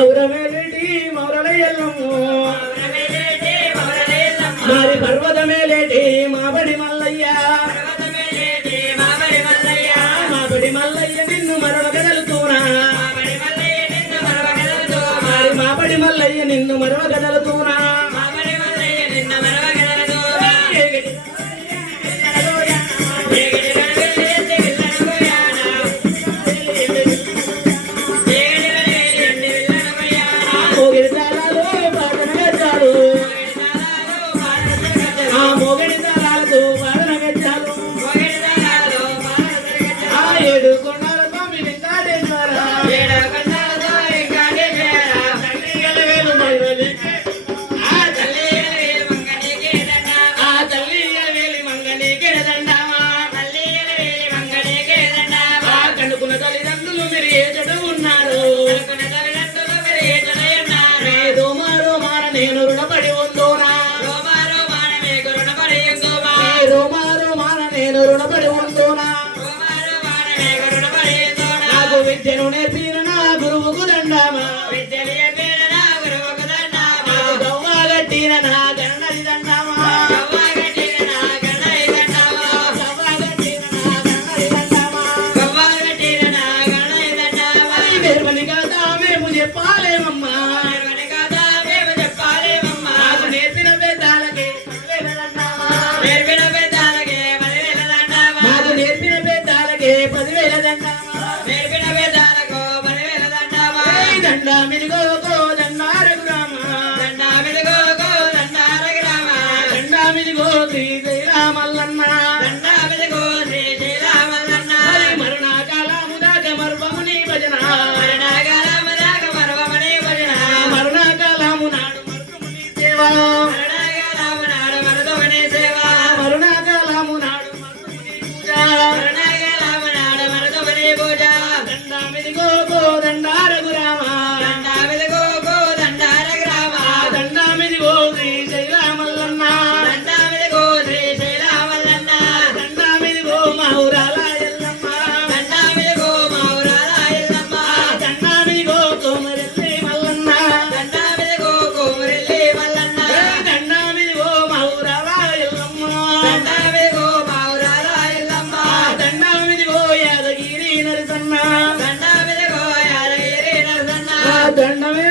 మౌరమేలేటి మౌరలయ్యల్లమ్మ మరి పర్వతమేలేటి మాబడి మల్లయ్య మాబడి మల్లయ్య నిన్ను మరవగదలుతూనా మరి మాబడి మల్లయ్య నిన్ను మరవగదలుతూనా నేను రుణపడి ఉందోనా నాకు విద్యను నేర్పిన నా గురువుకు దండామా గవ్వాగట్టిన నా గన్నది దండామా మెరుమని కదా మేము చెప్పాలేమమ్మా దండామిదిగో శ్రీ శ్రీరామల్లన్న మరణాకాలము దాకా మర్వముని భజన మరణాకాలము నాడు మరుముని సేవ మరణాకాలము నాడు మరుముని పూజ దండామిదిగో దండార గురామ దండామిదిగో శ్రీ శ్రీరామల్లన్న దండామిదిగో మౌరాల ఎల్లమ్మ దండామిదిగో కోమరెల్లి మల్లన్న దండామిదిగో మౌరాల ఎల్లమ్మ దండామిదిగో యాదగిరి నరసన్న దండమే